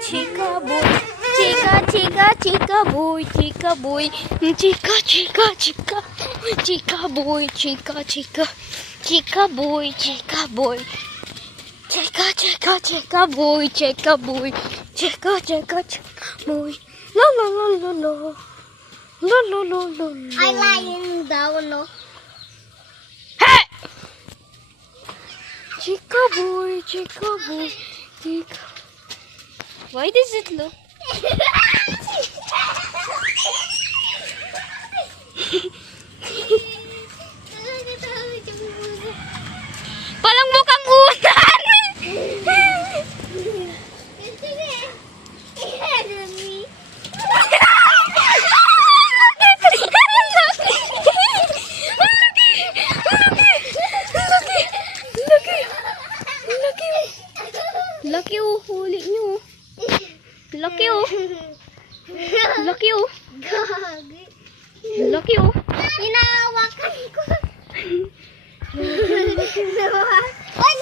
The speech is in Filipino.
chika boy, chika chika chika boy, chika boy, chika chika chika, chika boy, chika chika, chika boy, chika boy, chika chika chika boy, chika boy, chika chika chika boy, la la la la la, la la la la. I lying down, no? Hey! Chika boy, chika. Why does it look? Parang mukhang unan! Laki oh, huli nyo. Laki oh. Laki oh. Gagi. Laki oh. Hinahawakan ko. Oy,